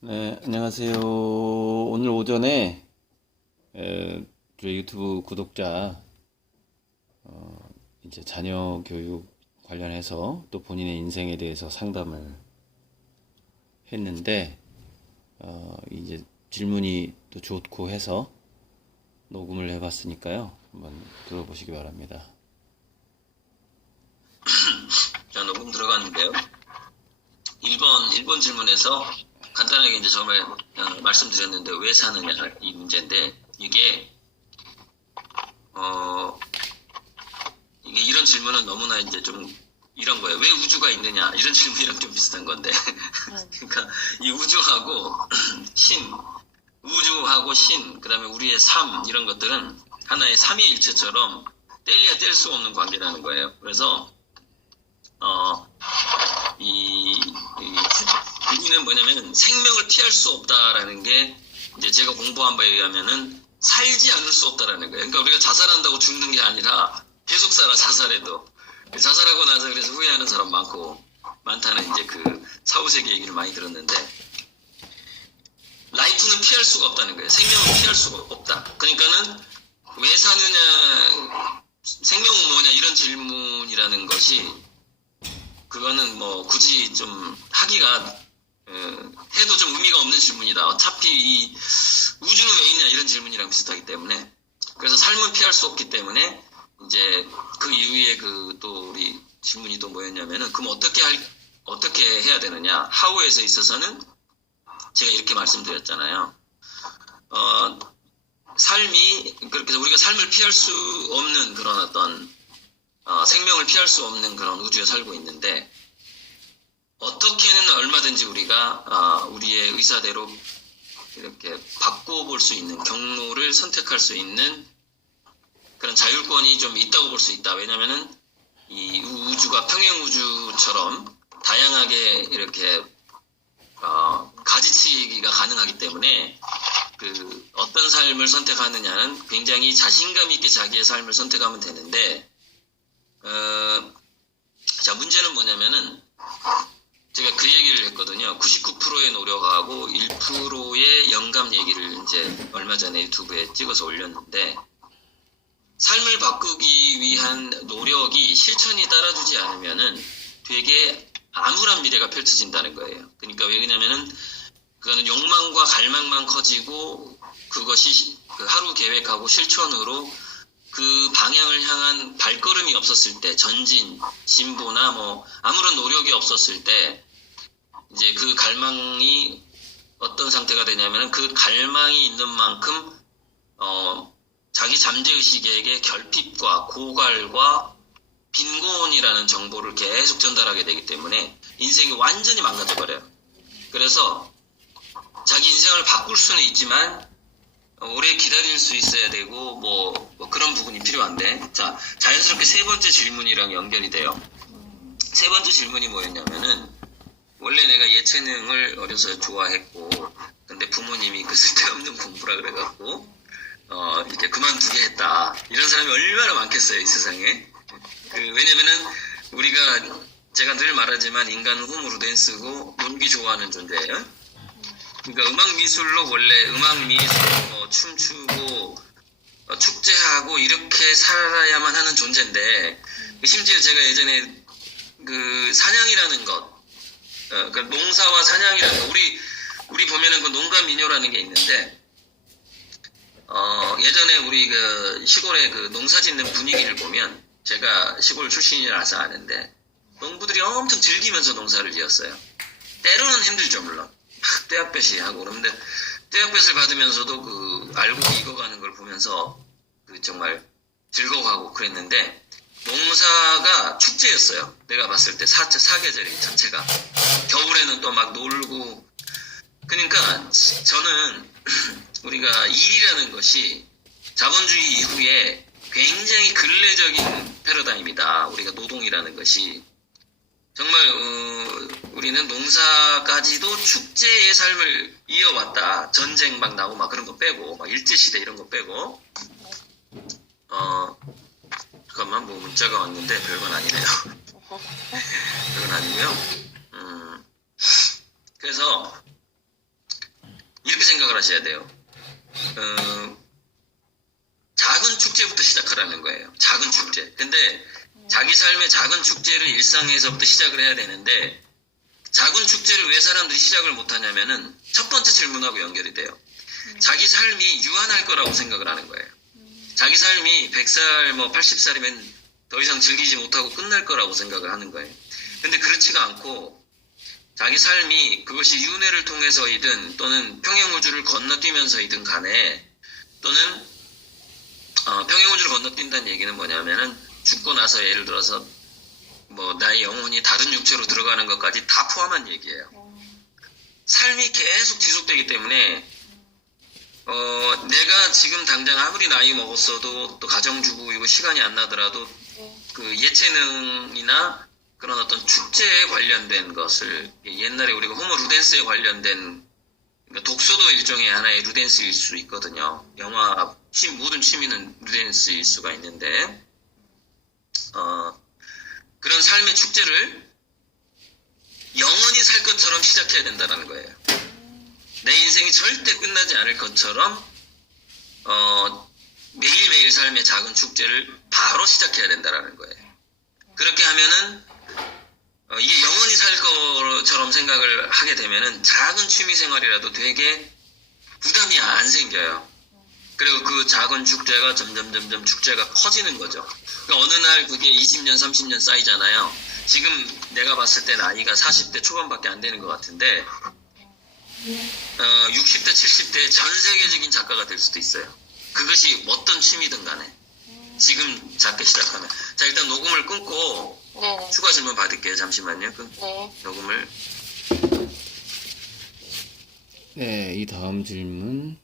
네, 안녕하세요. 오늘 오전에 저희 유튜브 구독자 이제 자녀 교육 관련해서 또 본인의 인생에 대해서 상담을 했는데 이제 질문이 또 좋고 해서 녹음을 해봤으니까요. 한번 들어보시기 바랍니다. 자, 녹음 들어갔는데요. 1번 질문에서 간단하게 이제 처음에 말씀드렸는데 왜 사느냐 이 문제인데 이게 이런 질문은 너무나 이제 좀 이런 거예요. 왜 우주가 있느냐 이런 질문이랑 좀 비슷한 건데 그러니까 이 우주하고 우주하고 그다음에 우리의 삶 이런 것들은 하나의 삼위일체처럼 뗄래야 뗄 수 없는 관계라는 거예요. 그래서 의미는 뭐냐면 생명을 피할 수 없다라는 게 이제 제가 공부한 바에 의하면은 살지 않을 수 없다라는 거예요. 그러니까 우리가 자살한다고 죽는 게 아니라 계속 살아 자살해도 자살하고 나서 그래서 후회하는 사람 많다는 이제 그 사후세계 얘기를 많이 들었는데 라이프는 피할 수가 없다는 거예요. 생명은 피할 수가 없다. 그러니까는 왜 사느냐 생명은 뭐냐 이런 질문이라는 것이 그거는 뭐 굳이 좀 하기가 해도 좀 의미가 없는 질문이다. 어차피 이 우주는 왜 있냐 이런 질문이랑 비슷하기 때문에 그래서 삶은 피할 수 없기 때문에 이제 그 이후에 그 또 우리 질문이 또 뭐였냐면은 그럼 어떻게 해야 되느냐 하우에서 있어서는 제가 이렇게 말씀드렸잖아요. 삶이 그렇게 해서 우리가 삶을 피할 수 없는 그런 어떤 생명을 피할 수 없는 그런 우주에 살고 있는데 어떻게는 얼마든지 우리가 우리의 의사대로 이렇게 바꿔볼 수 있는 경로를 선택할 수 있는 그런 자율권이 좀 있다고 볼 수 있다. 왜냐면은 이 우주가 평행우주처럼 다양하게 이렇게 가지치기가 가능하기 때문에 그 어떤 삶을 선택하느냐는 굉장히 자신감 있게 자기의 삶을 선택하면 되는데 자, 문제는 뭐냐면은, 제가 그 얘기를 했거든요. 99%의 노력하고 1%의 영감 얘기를 이제 얼마 전에 유튜브에 찍어서 올렸는데, 삶을 바꾸기 위한 노력이 실천이 따라주지 않으면은 되게 암울한 미래가 펼쳐진다는 거예요. 그러니까 왜 그러냐면은, 그거는 욕망과 갈망만 커지고, 그것이 그 하루 계획하고 실천으로 그 방향을 향한 발걸음이 없었을 때, 전진, 진보나 뭐 아무런 노력이 없었을 때 이제 그 갈망이 어떤 상태가 되냐면은 그 갈망이 있는 만큼 자기 잠재의식에게 결핍과 고갈과 빈곤이라는 정보를 계속 전달하게 되기 때문에 인생이 완전히 망가져 버려요. 그래서 자기 인생을 바꿀 수는 있지만 오래 기다릴 수 있어야 되고 뭐 그런 부분이 필요한데 자 자연스럽게 세 번째 질문이랑 연결이 돼요. 세 번째 질문이 뭐였냐면은 원래 내가 예체능을 어려서 좋아했고 근데 부모님이 그 쓸데없는 공부라 그래갖고 이렇게 그만두게 했다. 이런 사람이 얼마나 많겠어요 이 세상에. 왜냐면은 우리가 제가 늘 말하지만 인간은 홈으로 댄스고 놀기 좋아하는 존재예요. 그러니까 음악 미술로 원래 음악 미술, 춤추고 축제하고 이렇게 살아야만 하는 존재인데 심지어 제가 예전에 그 사냥이라는 것, 그 농사와 사냥이라는 것, 우리 보면은 그 농가민요라는 게 있는데 예전에 우리 그 시골의 그 농사 짓는 분위기를 보면 제가 시골 출신이라서 아는데 농부들이 엄청 즐기면서 농사를 지었어요. 때로는 힘들죠 물론. 떼약볕이 하고 그런데 떼약볕을 받으면서도 그 알고 익어가는 걸 보면서 그 정말 즐거워하고 그랬는데 농사가 축제였어요. 내가 봤을 때 사계절이 자체가 겨울에는 또 막 놀고 그러니까 저는 우리가 일이라는 것이 자본주의 이후에 굉장히 근래적인 패러다임이다. 우리가 노동이라는 것이 정말 우리는 농사까지도 축제의 삶을 이어왔다. 전쟁 막 나고 막 그런 거 빼고 막 일제시대 이런 거 빼고 잠깐만 뭐 문자가 왔는데 별건 아니네요. 별건 아니고요. 그래서 생각을 하셔야 돼요. 작은 축제부터 시작하라는 거예요. 작은 축제. 근데 자기 삶의 작은 축제를 일상에서부터 시작을 해야 되는데 작은 축제를 왜 사람들이 시작을 못하냐면은 첫 번째 질문하고 연결이 돼요. 자기 삶이 유한할 거라고 생각을 하는 거예요. 자기 삶이 100살, 뭐 80살이면 더 이상 즐기지 못하고 끝날 거라고 생각을 하는 거예요. 근데 그렇지가 않고 자기 삶이 그것이 윤회를 통해서이든 또는 평행우주를 건너뛰면서이든 간에 또는 평행우주를 건너뛴다는 얘기는 뭐냐면은 죽고 나서 예를 들어서 뭐 나의 영혼이 다른 육체로 들어가는 것까지 다 포함한 얘기예요. 삶이 계속 지속되기 때문에 내가 지금 당장 아무리 나이 먹었어도 또 가정주부이고 시간이 안 나더라도 그 예체능이나 그런 어떤 축제에 관련된 것을 옛날에 우리가 호모 루덴스에 관련된 그러니까 독서도 일종의 하나의 루덴스일 수 있거든요. 영화 모든 취미는 루덴스일 수가 있는데 그런 삶의 축제를 영원히 살 것처럼 시작해야 된다는 거예요. 내 인생이 절대 끝나지 않을 것처럼 매일매일 삶의 작은 축제를 바로 시작해야 된다는 거예요. 그렇게 하면은 이게 영원히 살 것처럼 생각을 하게 되면은 작은 취미생활이라도 되게 부담이 안 생겨요. 그리고 그 작은 축제가 점점 축제가 커지는 거죠. 그러니까 어느 날 그게 20년, 30년 쌓이잖아요. 지금 내가 봤을 때 나이가 40대 초반밖에 안 되는 것 같은데 60대, 70대 전 세계적인 작가가 될 수도 있어요. 그것이 어떤 취미든 간에 지금 작게 시작하면. 자, 일단 녹음을 끊고 네. 추가 질문 받을게요. 잠시만요. 네. 녹음을. 네, 이 다음 질문.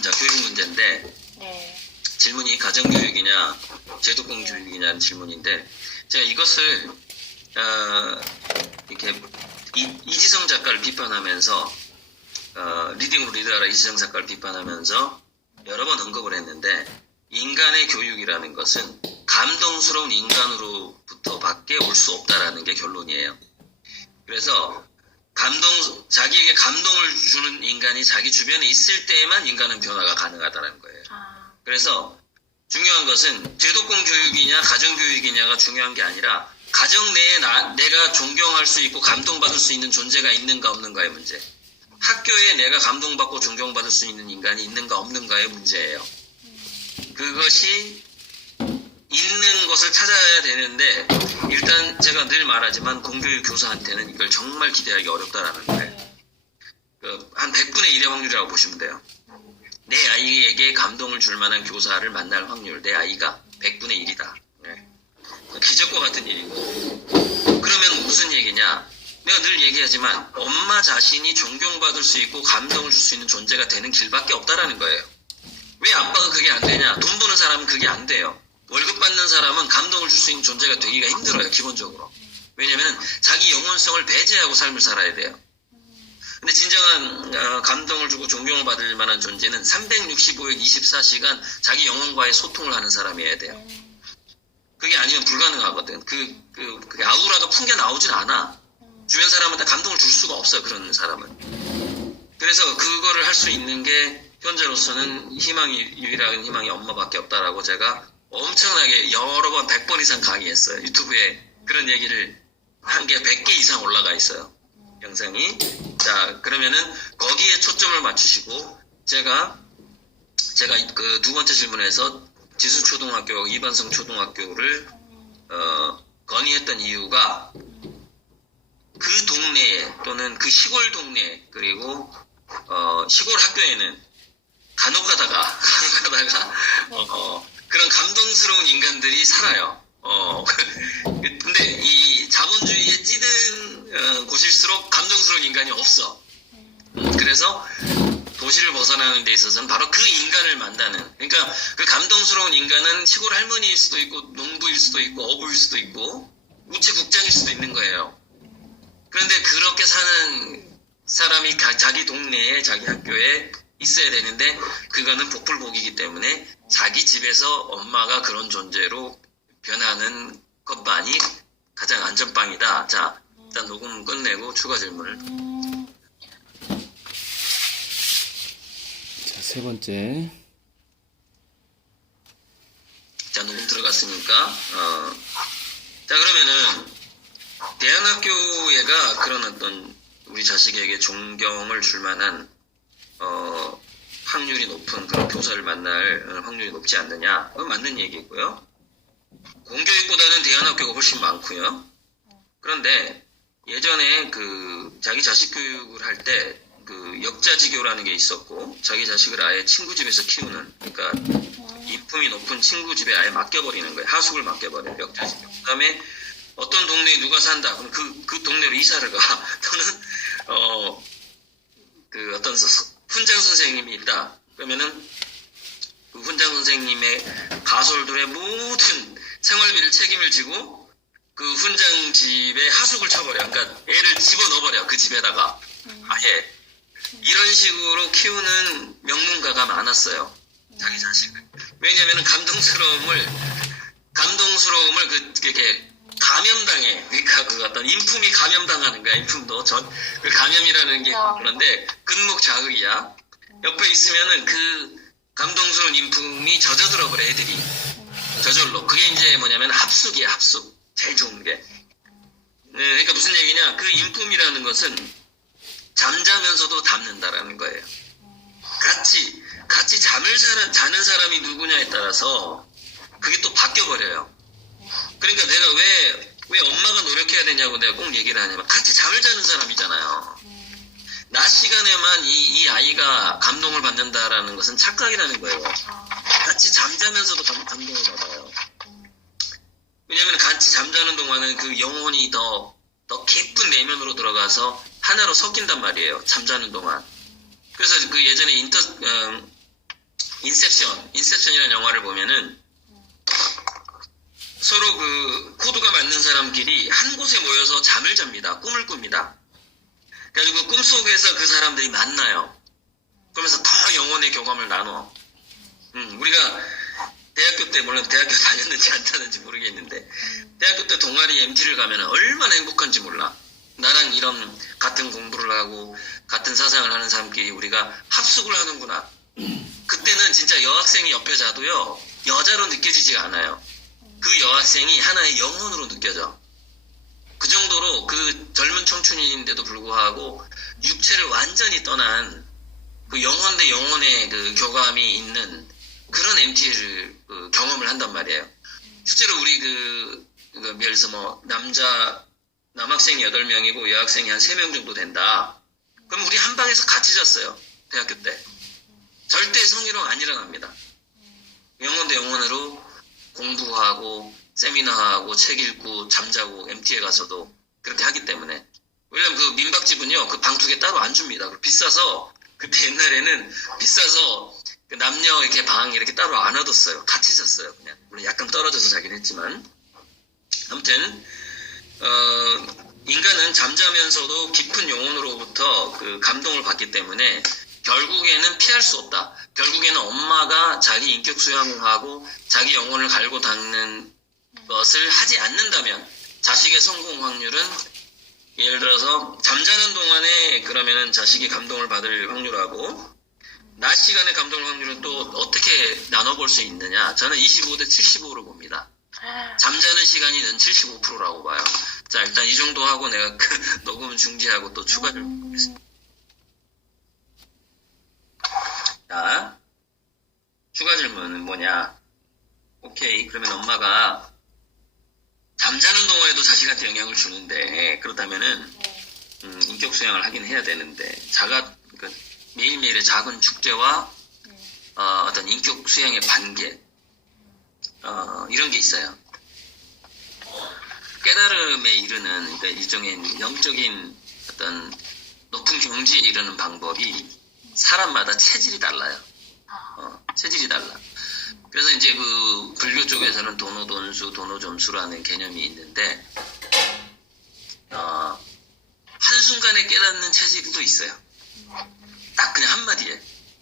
자, 교육 문제인데 네. 질문이 가정교육이냐 제도권 교육이냐는 질문인데 제가 이것을 이렇게 이지성 작가를 비판하면서 리딩으로 리드하라 이지성 작가를 비판하면서 여러 번 언급을 했는데 인간의 교육이라는 것은 감동스러운 인간으로부터 밖에 올 수 없다라는 게 결론이에요. 그래서 자기에게 감동을 주는 인간이 자기 주변에 있을 때에만 인간은 변화가 가능하다는 거예요. 그래서 중요한 것은 제도권 교육이냐 가정교육이냐가 중요한 게 아니라 가정 내에 내가 존경할 수 있고 감동받을 수 있는 존재가 있는가 없는가의 문제. 학교에 내가 감동받고 존경받을 수 있는 인간이 있는가 없는가의 문제예요. 그것이 있는 것을 찾아야 되는데 일단 제가 늘 말하지만 공교육 교사한테는 이걸 정말 기대하기 어렵다라는 거예요. 한 100분의 1의 확률이라고 보시면 돼요. 내 아이에게 감동을 줄 만한 교사를 만날 확률, 내 아이가 100분의 1이다. 기적과 같은 일이고. 그러면 무슨 얘기냐? 내가 늘 얘기하지만 엄마 자신이 존경받을 수 있고 감동을 줄 수 있는 존재가 되는 길밖에 없다라는 거예요. 왜 아빠가 그게 안 되냐? 돈 버는 사람은 그게 안 돼요. 월급 받는 사람은 감동을 줄 수 있는 존재가 되기가 힘들어요, 기본적으로. 왜냐면 자기 영혼성을 배제하고 삶을 살아야 돼요. 근데 진정한 감동을 주고 존경을 받을 만한 존재는 365일 24시간 자기 영혼과의 소통을 하는 사람이어야 돼요. 그게 아니면 불가능하거든. 그 아우라가 풍겨 나오진 않아. 주변 사람한테 감동을 줄 수가 없어요, 그런 사람은. 그래서 그거를 할 수 있는 게 현재로서는 유일한 희망이 엄마밖에 없다라고 제가 엄청나게 여러 번 100번 이상 강의했어요. 유튜브에 그런 얘기를 한 게 100개 이상 올라가 있어요. 영상이. 자, 그러면은 거기에 초점을 맞추시고 제가 그 두 번째 질문에서 지수초등학교, 이반성 초등학교를 건의했던 이유가 그 동네에 또는 그 시골 동네 그리고 시골 학교에는 간혹 가다가 그런 감동스러운 인간들이 살아요. 근데 이 자본주의에 찌든 곳일수록 감동스러운 인간이 없어. 그래서 도시를 벗어나는 데 있어서는 바로 그 인간을 만나는. 그러니까 그 감동스러운 인간은 시골 할머니일 수도 있고 농부일 수도 있고 어부일 수도 있고 우체국장일 수도 있는 거예요. 그런데 그렇게 사는 사람이 자기 동네에 자기 학교에 있어야 되는데 그거는 복불복이기 때문에 자기 집에서 엄마가 그런 존재로 변하는 것만이 가장 안전빵이다. 자, 일단 녹음 끝내고 추가 질문을. 세 번째. 자, 녹음 들어갔으니까. 자, 그러면은 대안학교회가 그런 어떤 우리 자식에게 존경을 줄 만한 확률이 높은 그런 교사를 만날 확률이 높지 않느냐? 그건 맞는 얘기고요. 공교육보다는 대안학교가 훨씬 많고요. 그런데 예전에 그 자기 자식 교육을 할 때 그 역자지교라는 게 있었고, 자기 자식을 아예 친구 집에서 키우는, 그러니까 인품이 높은 친구 집에 아예 맡겨버리는 거예요. 하숙을 맡겨버려요. 역자지교. 그다음에 어떤 동네에 누가 산다. 그럼 그 동네로 이사를 가. 또는 그 어떤 훈장 선생님이 있다. 그러면은 그 훈장 선생님의 가솔들의 모든 생활비를 책임을 지고 그 훈장 집에 하숙을 쳐버려. 그러니까 애를 집어넣어버려. 그 집에다가 아예. 이런 식으로 키우는 명문가가 많았어요. 자기 자식을. 왜냐면은 감동스러움을 그렇게 감염당해. 그러니까 그 어떤 인품이 감염당하는 거야. 인품도 그 감염이라는 게 그런데 근묵자극이야. 옆에 있으면은 그 감동스러운 인품이 젖어들어 버려 애들이. 저절로. 그게 이제 뭐냐면 합숙이야. 합숙. 제일 좋은 게. 그러니까 무슨 얘기냐? 그 인품이라는 것은 잠자면서도 담는다라는 거예요. 같이 잠을 자는 사람이 누구냐에 따라서 그게 또 바뀌어버려요. 그러니까 내가 왜 엄마가 노력해야 되냐고 내가 꼭 얘기를 하냐면 같이 잠을 자는 사람이잖아요. 낮 시간에만 이 아이가 감동을 받는다라는 것은 착각이라는 거예요. 같이 잠자면서도 감동을 받아요. 왜냐하면 같이 잠자는 동안은 그 영혼이 더 깊은 내면으로 들어가서 하나로 섞인단 말이에요. 잠자는 동안. 그래서 그 예전에 인셉션이라는 영화를 보면은 서로 그 코드가 맞는 사람끼리 한 곳에 모여서 잠을 잡니다. 꿈을 꿉니다. 그래가지고 그 꿈속에서 그 사람들이 만나요. 그러면서 더 영혼의 교감을 나눠. 우리가 대학교 때, 물론 대학교 다녔는지 안 다녔는지 모르겠는데, 대학교 때 동아리 MT를 가면 얼마나 행복한지 몰라. 나랑 이런 같은 공부를 하고, 같은 사상을 하는 사람끼리 우리가 합숙을 하는구나. 그때는 진짜 여학생이 옆에 자도요, 여자로 느껴지지가 않아요. 그 여학생이 하나의 영혼으로 느껴져. 그 정도로 그 젊은 청춘인데도 불구하고, 육체를 완전히 떠난 그 영혼 대 영혼의 그 교감이 있는 그런 MT를 경험을 한단 말이에요. 실제로 우리 예를 들어서 뭐 남학생이 8명이고 여학생이 한 3명 정도 된다. 그럼 우리 한 방에서 같이 잤어요. 대학교 때. 절대 성희롱 안 일어납니다. 영혼 대 영혼으로 공부하고 세미나하고 책 읽고 잠자고 MT에 가서도 그렇게 하기 때문에. 왜냐면 그 민박집은요. 그 방 2개 따로 안 줍니다. 비싸서 그때 옛날에는 비싸서 그 남녀 이렇게 방 이렇게 따로 안 얻었어요. 같이 잤어요. 그냥 물론 약간 떨어져서 자긴 했지만 아무튼 인간은 잠자면서도 깊은 영혼으로부터 그 감동을 받기 때문에 결국에는 피할 수 없다. 결국에는 엄마가 자기 인격 수양을 하고 자기 영혼을 갈고 닦는 것을 하지 않는다면 자식의 성공 확률은 예를 들어서 잠자는 동안에 그러면은 자식이 감동을 받을 확률하고 낮 시간의 감동 확률은 또 어떻게 나눠볼 수 있느냐? 저는 25대 75로 봅니다. 잠자는 시간이 는 75%라고 봐요. 자, 일단 이 정도 하고 내가 그 녹음은 중지하고 또 추가를 보겠습니다. 자, 추가 질문은 뭐냐? 오케이, 그러면 엄마가 잠자는 동안에도 자식한테 영향을 주는데 그렇다면은 인격 수양을 하긴 해야 되는데 매일매일의 작은 축제와 어떤 인격 수양의 관계 이런 게 있어요. 깨달음에 이르는 그러니까 일종의 영적인 어떤 높은 경지에 이르는 방법이 사람마다 체질이 달라요. 체질이 달라. 그래서 이제 그 불교 쪽에서는 도노돈수, 도노점수라는 개념이 있는데 한순간에 깨닫는 체질도 있어요. 딱 그냥 한마디에.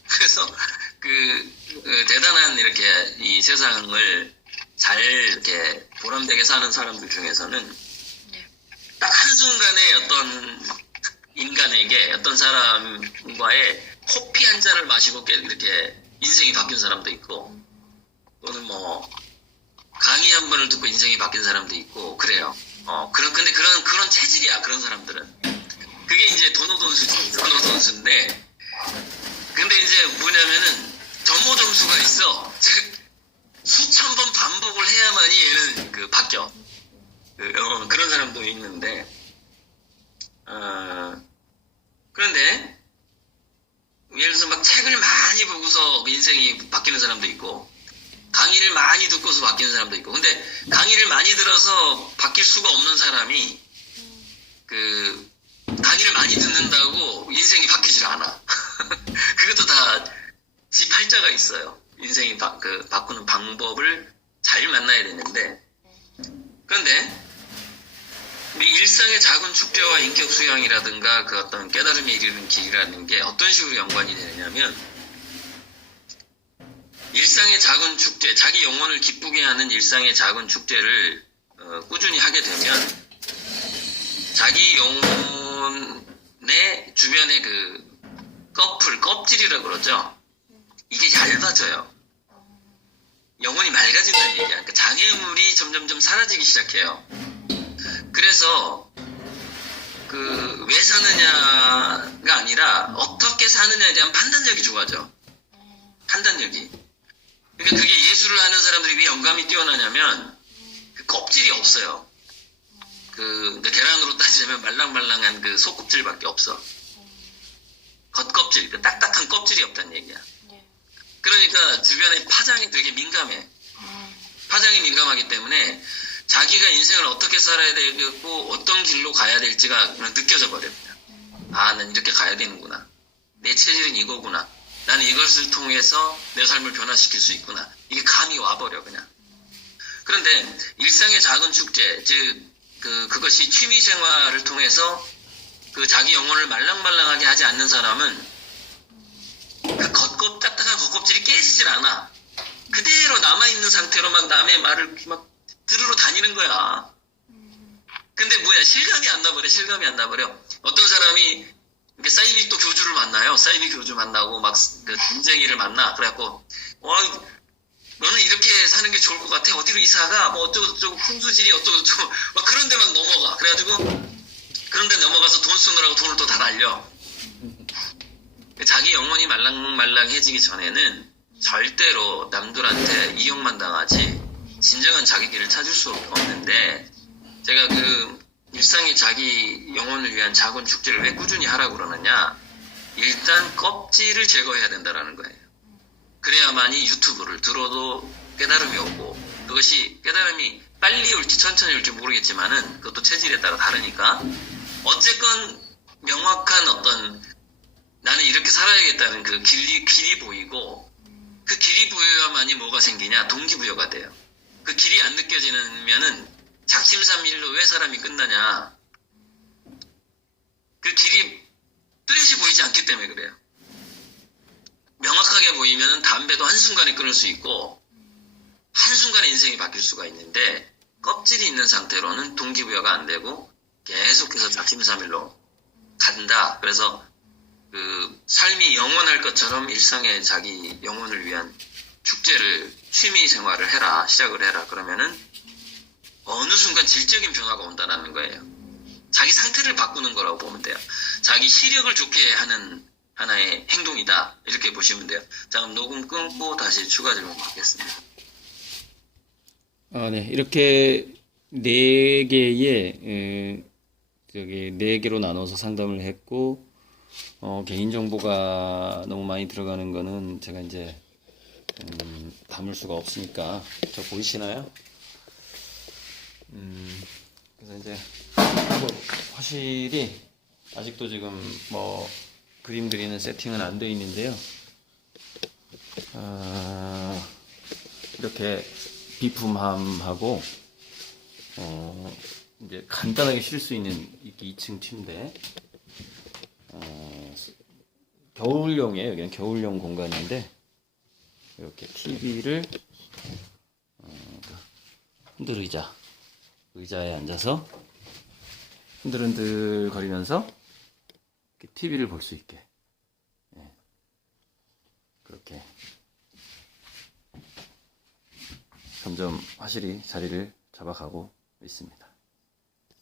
그래서 대단한 이렇게 이 세상을 잘 이렇게 보람되게 사는 사람들 중에서는 딱 한순간에 어떤 인간에게 어떤 사람과의 커피 한 잔을 마시고 이렇게 인생이 바뀐 사람도 있고, 또는 뭐 강의 한 번을 듣고 인생이 바뀐 사람도 있고 그래요. 근데 그런 체질이야, 그런 사람들은. 그게 이제 도노돈수인데, 근데 이제 뭐냐면은 점호 점수가 있어. 수천 번 반복을 해야만이 얘는 바뀌어. 그런 사람도 있는데, 그런데 예를 들어서 막 책을 많이 보고서 인생이 바뀌는 사람도 있고, 강의를 많이 듣고서 바뀌는 사람도 있고. 근데 강의를 많이 들어서 바뀔 수가 없는 사람이 강의를 많이 듣는다고 인생이 바뀌질 않아. 그것도 다 지 팔자가 있어요. 인생이 바꾸는 방법을 잘 만나야 되는데, 그런데 우리 일상의 작은 축제와 인격 수양이라든가 그 어떤 깨달음에 이르는 길이라는 게 어떤 식으로 연관이 되느냐면, 일상의 작은 축제, 자기 영혼을 기쁘게 하는 일상의 작은 축제를 꾸준히 하게 되면 자기 영혼의 주변의 껍질이라고 그러죠. 이게 얇아져요. 영혼이 맑아진다는 얘기야. 그러니까 장애물이 점점점 사라지기 시작해요. 그래서 왜 사느냐가 아니라 어떻게 사느냐에 대한 판단력이 좋아져. 판단력이. 그러니까 그게 예술을 하는 사람들이 왜 영감이 뛰어나냐면 껍질이 없어요. 그러니까 계란으로 따지자면 말랑말랑한 속껍질밖에 없어. 겉껍질, 딱딱한 껍질이 없다는 얘기야. 그러니까 주변의 파장이 되게 민감해. 파장이 민감하기 때문에 자기가 인생을 어떻게 살아야 되겠고 어떤 길로 가야 될지가 느껴져 버립니다. 난 이렇게 가야 되는구나. 내 체질은 이거구나. 나는 이것을 통해서 내 삶을 변화시킬 수 있구나. 이게 감이 와버려, 그냥. 그런데 일상의 작은 축제, 즉 그것이 취미 생활을 통해서 자기 영혼을 말랑말랑하게 하지 않는 사람은 딱딱한 겉껍질이 깨지질 않아. 그대로 남아있는 상태로 막 남의 말을 막 들으러 다니는 거야. 근데 뭐야, 실감이 안 나버려. 어떤 사람이 사이비 또 교주를 만나요. 사이비 교주 만나고 막 분쟁이를 만나. 그래갖고 너는 이렇게 사는 게 좋을 것 같아. 어디로 이사가? 뭐 어쩌고저쩌고 풍수지리 어쩌고저쩌고 막 그런 데 막 넘어가. 그래가지고 그런 데 넘어가서 돈 쓰느라고 돈을 또 다 날려. 자기 영혼이 말랑말랑해지기 전에는 절대로 남들한테 이용만 당하지 진정한 자기 길을 찾을 수 없는데, 제가 일상의 자기 영혼을 위한 작은 축제를 왜 꾸준히 하라고 그러느냐, 일단 껍질을 제거해야 된다라는 거예요. 그래야만이 유튜브를 들어도 깨달음이 오고, 그것이 깨달음이 빨리 올지 천천히 올지 모르겠지만은 그것도 체질에 따라 다르니까 어쨌건 명확한 어떤 나는 이렇게 살아야겠다는 길이 보이고, 그 길이 보여야만이 뭐가 생기냐, 동기부여가 돼요. 그 길이 안 느껴지면은 작심삼일로 왜 사람이 끝나냐, 그 길이 뚜렷이 보이지 않기 때문에 그래요. 명확하게 보이면은 담배도 한순간에 끊을 수 있고 한순간에 인생이 바뀔 수가 있는데, 껍질이 있는 상태로는 동기부여가 안 되고 계속해서 작심삼일로 간다. 그래서 삶이 영원할 것처럼 일상의 자기 영혼을 위한 축제를, 취미 생활을 시작을 해라. 그러면은 어느 순간 질적인 변화가 온다는 거예요. 자기 상태를 바꾸는 거라고 보면 돼요. 자기 시력을 좋게 하는 하나의 행동이다. 이렇게 보시면 돼요. 자, 그럼 녹음 끊고 다시 추가 질문 받겠습니다. 네. 이렇게 네 개로 나눠서 상담을 했고, 개인정보가 너무 많이 들어가는 거는 제가 이제, 담을 수가 없으니까. 저 보이시나요? 그래서 이제, 확실히, 아직도 지금 그림 그리는 세팅은 안 되어 있는데요. 이렇게 비품함하고, 이제 간단하게 쉴 수 있는 이렇게 2층 침대, 겨울용이에요. 여기는 겨울용 공간인데, 이렇게 TV를 흔들 의자에 앉아서 흔들흔들 거리면서 TV를 볼 수 있게, 이렇게 점점 화실이 자리를 잡아가고 있습니다.